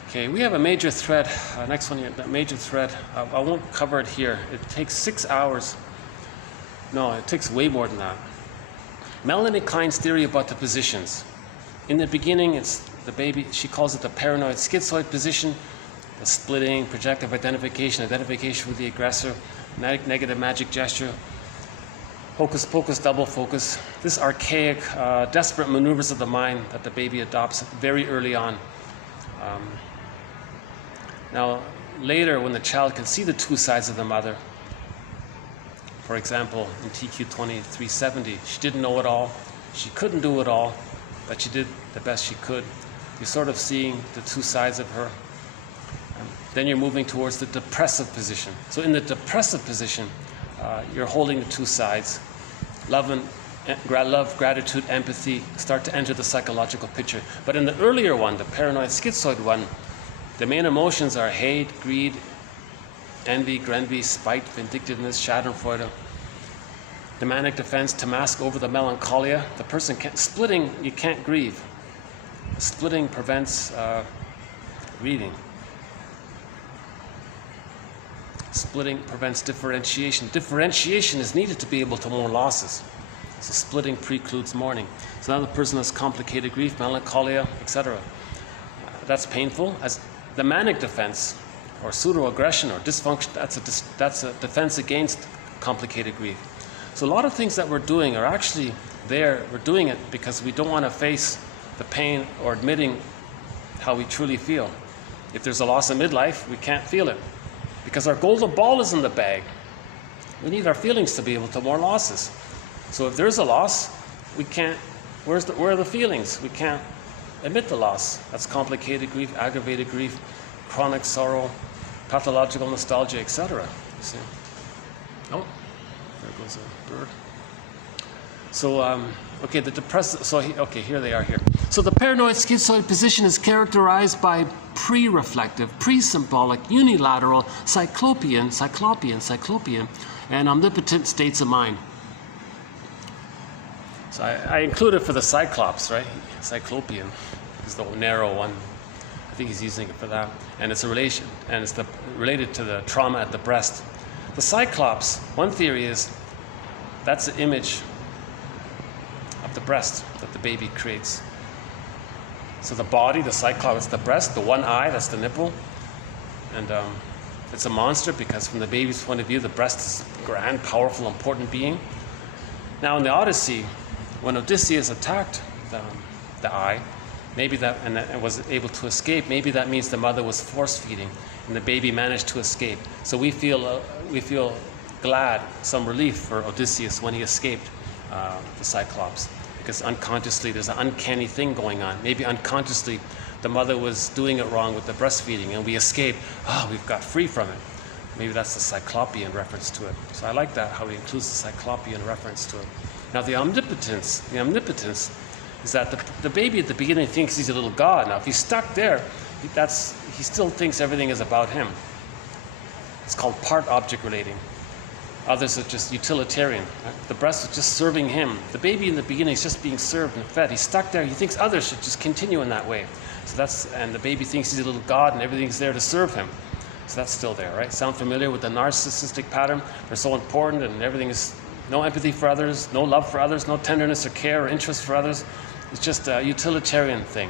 Okay, we have a major thread. Next one, that major thread. I won't cover it here. It takes 6 hours. No, it takes way more than that. Melanie Klein's theory about the positions. In the beginning, it's the baby. She calls it the paranoid schizoid position. The splitting, projective identification, identification with the aggressor, negative magic gesture, hocus pocus, double focus. This archaic, desperate maneuvers of the mind that the baby adopts very early on. Now, later, when the child can see the two sides of the mother, for example, in TQ 2370, she didn't know it all, she couldn't do it all, but she did the best she could. You're sort of seeing the two sides of her. Then you're moving towards the depressive position. So in the depressive position, you're holding the two sides. Love, gratitude, empathy start to enter the psychological picture. But in the earlier one, the paranoid schizoid one, the main emotions are hate, greed, envy, grenvy, spite, vindictiveness, schadenfreude. The manic defense to mask over the melancholia. The person can't, splitting, you can't grieve. Splitting prevents grieving. Splitting prevents differentiation. Differentiation is needed to be able to mourn losses. So splitting precludes mourning. So now the person has complicated grief, melancholia, etc. That's painful. As the manic defense, or pseudo-aggression, or dysfunction, that's a defense against complicated grief. So a lot of things that we're doing are actually there. We're doing it because we don't want to face the pain or admitting how we truly feel. If there's a loss in midlife, we can't feel it because our golden ball is in the bag. We need our feelings to be able to mourn losses. So if there's a loss, we can't, where are the feelings? We can't admit the loss. That's complicated grief, aggravated grief, chronic sorrow, pathological nostalgia, etc. See? Oh, there goes a bird. So, okay, the depressive, okay, here they are here. So the paranoid schizoid position is characterized by pre-reflective, pre-symbolic, unilateral, cyclopean, and omnipotent states of mind. So I included for the Cyclops, right? Cyclopean is the narrow one. I think he's using it for that. And it's a relation, and it's related to the trauma at the breast. The Cyclops, one theory is that's the image of the breast that the baby creates. So the body, the Cyclops, is the breast, the one eye, that's the nipple. And it's a monster because from the baby's point of view, the breast is a grand, powerful, important being. Now in the Odyssey, when Odysseus attacked the eye, maybe that, and was able to escape, maybe that means the mother was force feeding and the baby managed to escape. So we feel glad, some relief for Odysseus when he escaped the Cyclops, because unconsciously there's an uncanny thing going on. Maybe unconsciously the mother was doing it wrong with the breastfeeding and we escape. We've got free from it. Maybe that's the Cyclopean reference to it. So I like that, how he includes the Cyclopean reference to it. Now the omnipotence is that the baby at the beginning thinks he's a little god. Now if he's stuck there, he still thinks everything is about him. It's called part object relating. Others are just utilitarian. The breast is just serving him. The baby in the beginning is just being served and fed. He's stuck there. He thinks others should just continue in that way. And the baby thinks he's a little god and everything's there to serve him. So that's still there, right? Sound familiar with the narcissistic pattern? They're so important and everything is no empathy for others, no love for others, no tenderness or care or interest for others. It's just a utilitarian thing.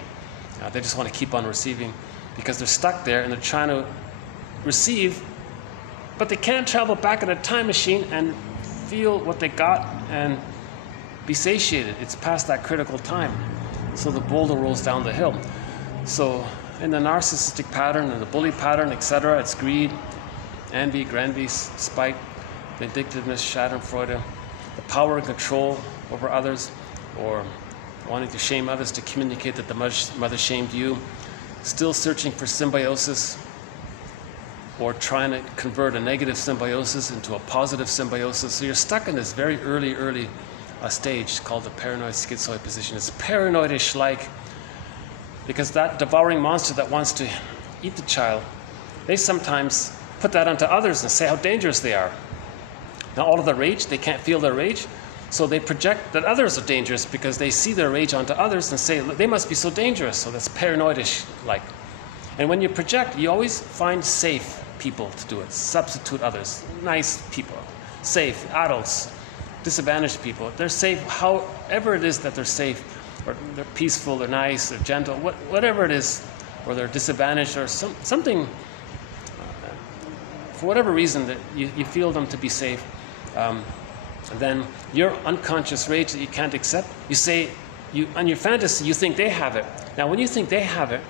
They just want to keep on receiving because they're stuck there and they're trying to receive, but they can't travel back in a time machine and feel what they got and be satiated. It's past that critical time. So the boulder rolls down the hill. So in the narcissistic pattern and the bully pattern, etc., it's greed, envy, granby, spite, vindictiveness, schadenfreude, the power and control over others, or wanting to shame others to communicate that the mother shamed you, still searching for symbiosis, or trying to convert a negative symbiosis into a positive symbiosis. So you're stuck in this very early stage called the paranoid schizoid position. It's paranoidish like, because that devouring monster that wants to eat the child, they sometimes put that onto others and say how dangerous they are. Now all of the rage, they can't feel their rage, so they project that others are dangerous because they see their rage onto others and say they must be so dangerous. So that's paranoidish like. And when you project, you always find safe people to do it. Substitute others, nice people, safe, adults, disadvantaged people. They're safe however it is that they're safe, or they're peaceful, they're nice, they're gentle, whatever it is, or they're disadvantaged or something, for whatever reason that you feel them to be safe. Then your unconscious rage that you can't accept, you say, on your fantasy, you think they have it. Now when you think they have it,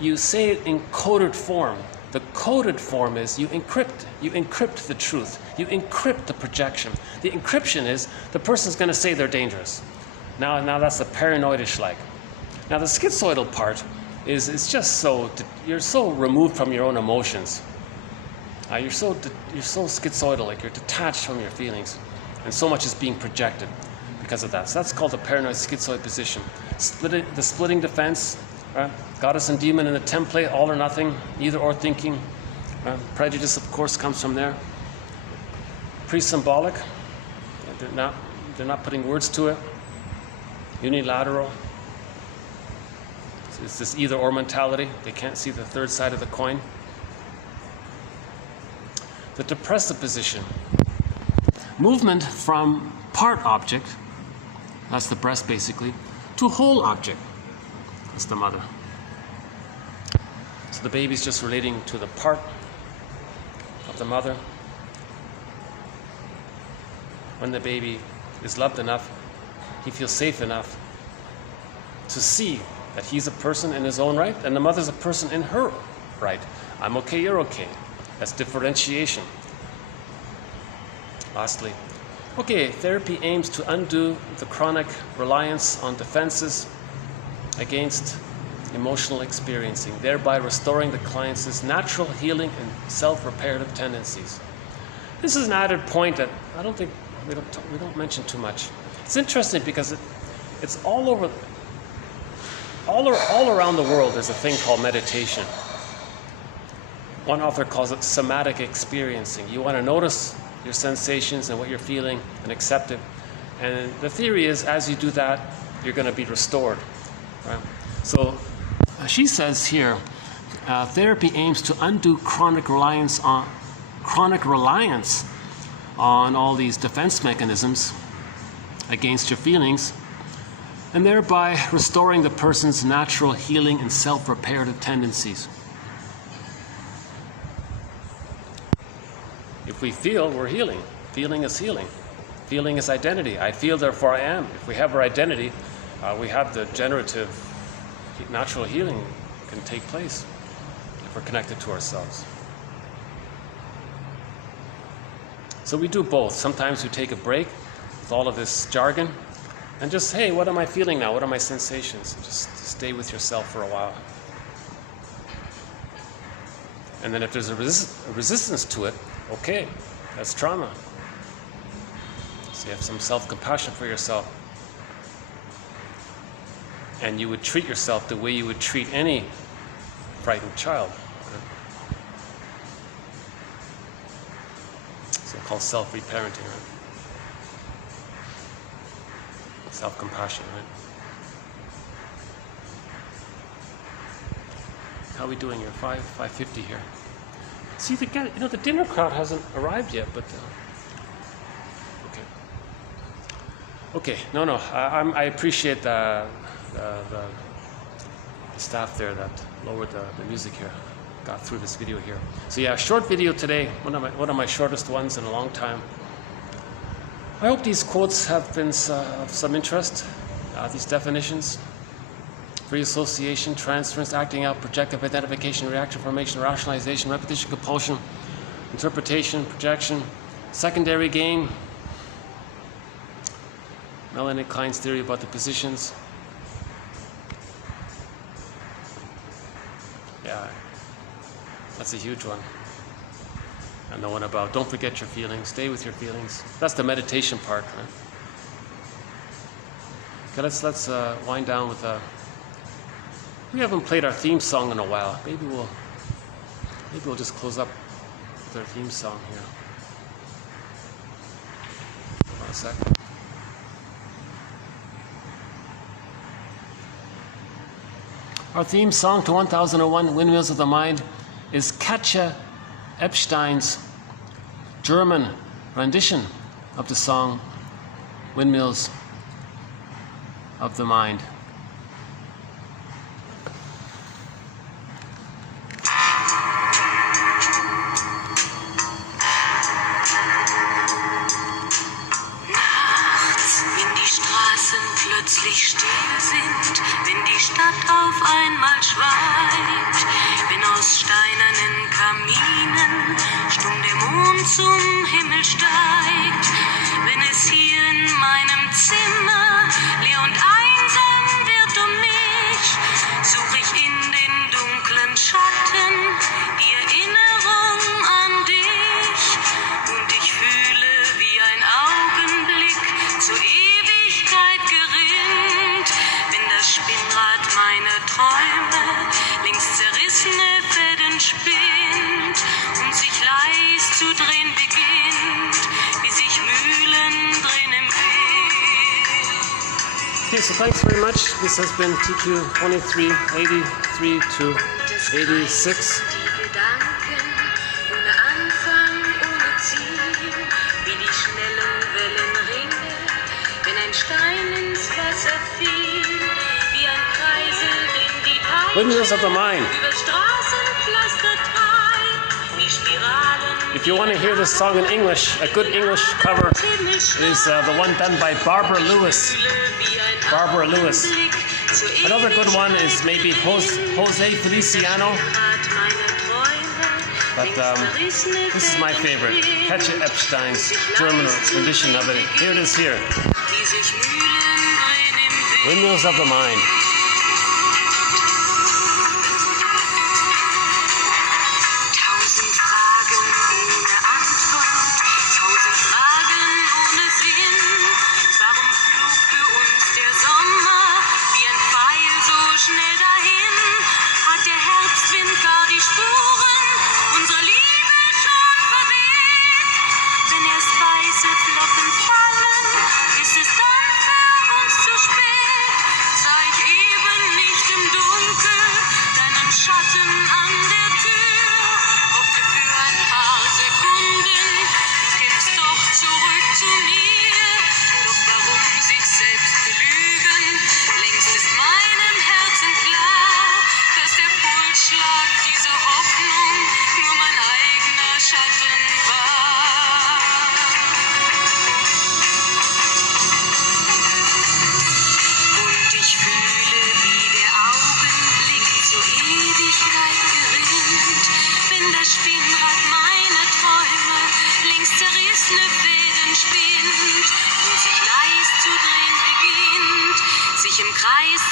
you say it in coded form. The coded form is you encrypt the truth. You encrypt the projection. The encryption is the person's going to say they're dangerous. Now that's the paranoidish like. Now the schizoidal part is it's just you're so removed from your own emotions. You're so schizoidal, like you're detached from your feelings, and so much is being projected because of that. So that's called the paranoid schizoid position. The splitting defense. Goddess and demon in the template, all or nothing, either or thinking. Prejudice, of course, comes from there. Pre-symbolic, they're not putting words to it. Unilateral, it's this either or mentality. They can't see the third side of the coin. The depressive position, movement from part object, that's the breast basically, to whole object. That's the mother. So the baby's just relating to the part of the mother. When the baby is loved enough, he feels safe enough to see that he's a person in his own right and the mother's a person in her right. I'm okay, you're okay. That's differentiation. Lastly, okay, therapy aims to undo the chronic reliance on defenses against emotional experiencing, thereby restoring the client's natural healing and self-reparative tendencies. This is an added point that I don't think we don't mention too much. It's interesting because it's all around the world. There's a thing called meditation. One author calls it somatic experiencing. You want to notice your sensations and what you're feeling and accept it. And the theory is, as you do that, you're going to be restored. Right? So she says here, therapy aims to undo chronic reliance on all these defense mechanisms against your feelings, and thereby restoring the person's natural healing and self-reparative tendencies. If we feel, we're healing. Feeling is healing. Feeling is identity. I feel, therefore I am. If we have our identity, we have the generative natural healing can take place if we're connected to ourselves. So we do both. Sometimes we take a break with all of this jargon And just, hey, what am I feeling now? What are my sensations? And just stay with yourself for a while. And then if there's a resistance to it, okay, that's trauma. So you have some self-compassion for yourself. And you would treat yourself the way you would treat any frightened child. So called self-reparenting, right? Self-compassion, right? How are we doing here? 5:50 here. See, the dinner crowd hasn't arrived yet, but okay. Okay, no. I appreciate the staff there that lowered the music here, got through this video here. So yeah, short video today, one of my shortest ones in a long time. I hope these quotes have been of some interest, these definitions. Free association, transference, acting out, projective identification, reaction formation, rationalization, repetition, compulsion, interpretation, projection, secondary gain, Melanie Klein's theory about the positions. Yeah, that's a huge one. And the one about don't forget your feelings, stay with your feelings. That's the meditation part. Right? Okay, let's wind down with we haven't played our theme song in a while. Maybe we'll just close up with our theme song here. Hold on a second. Our theme song to 1001 Windmills of the Mind is Katja Epstein's German rendition of the song Windmills of the Mind. Plötzlich still sind, wenn die Stadt auf einmal schweigt, wenn aus steinernen Kaminen stumm der Mond zum Himmel steigt, wenn es hier in meinem Zimmer leer und einsam wird mich, such ich in den dunklen Schatten die Erinnerung an dich und ich fühle wie ein Augenblick zur Ewigkeit gerinnt, wenn das Spinnrad meiner Träume links zerrissene Fäden spinnt und sich leis zu drehen beginnt, wie sich Mühlen drehen im Wind. Okay, so thanks very much. This has been TQ 2383 to 86. Die Gedanken ohne Anfang, ohne Ziel, wie die schnellen Wellenringe, wenn ein Stein ins Wasser fiel, wie ein Kreisel, den die Windmills of the Mind. über Straßenpflaster treibt, wie Spiralen. If you want to hear this song in English, a good English cover is the one done by Barbara Lewis. Barbara Lewis. Another good one is maybe Jose Feliciano. But this is my favorite, Katja Epstein's German rendition of it. Here it is here. Windmills of the Mind. Schnell dahin hat der Herbstwind gar die Spuren unserer Liebe schon verweht. Wenn erst weiße Flocken fallen, ist es dann für uns zu spät. Sag ich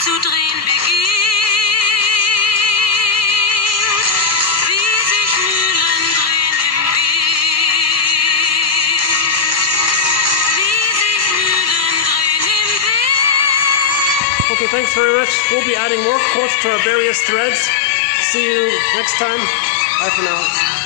zu drehen beginnt, wie sich Mühlen drehen im Wind, wie sich Mühlen drehen im Wind. Okay, thanks very much. We'll be adding more quotes to our various threads. See you next time. Bye for now.